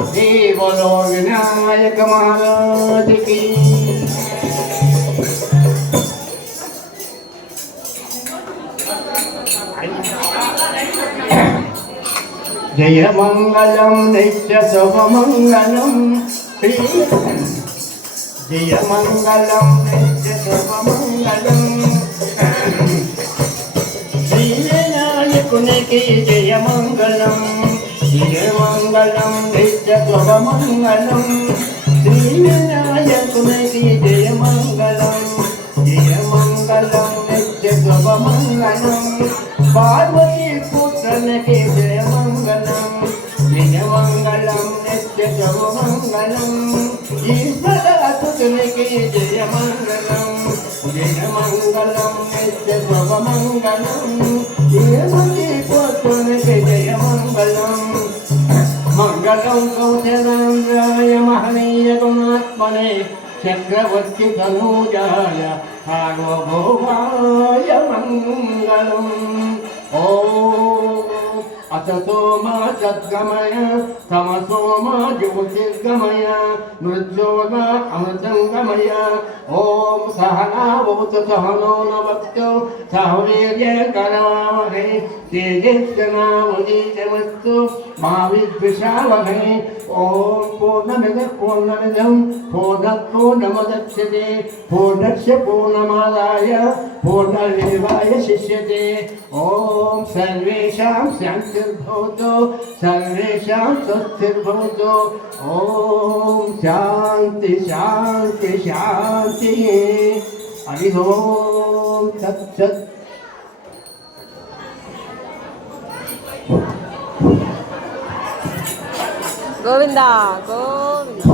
जय बोलो विनायक महाराज की। जय मंगलम नित्य शुभ मंगलम जय मंगलम नित्य शुभ मंगलम श्री विनायकुनि की जय मंगलम नित्य शुभ मंगलम श्री विनायकुनि की जय मंगलम नित्य शुभ मंगलम पार्वती पुत्र के जय मंगलम नित्य शुभ मंगलम ईश्वर पुत्र के जय मंगलम नित्य शुभ मंगलम पार्वती पुत्र के जय मंगलम मंगलम कौशलाय महनीय गुणात्मने चक्रवर्ती तनूजाय सार्वभौमाय मंगलम। ओम असतो मा सद्गमय तमसो मा ज्योतिर्गमय मृत्योर्मा अमृतंगमय। ओम सहना भवतु सहनो नवतु सह वीर्यकरवावहै तेजस्विनावधीतमस्तु मा विद्विषावहै। ओम पूर्णमिदं पूर्णात् पूर्णमुदच्यते पूर्णस्य पूर्णमादाय पूर्णमेवाय शिष्यते। ओम सर्वेषां शान्तिर्भवतु सर्वेषां स्वस्तिर्भवतु। ओम शान्ति शान्ति शान्ति। हरि ओम तत्सत्। गोविंदा गोविंदा।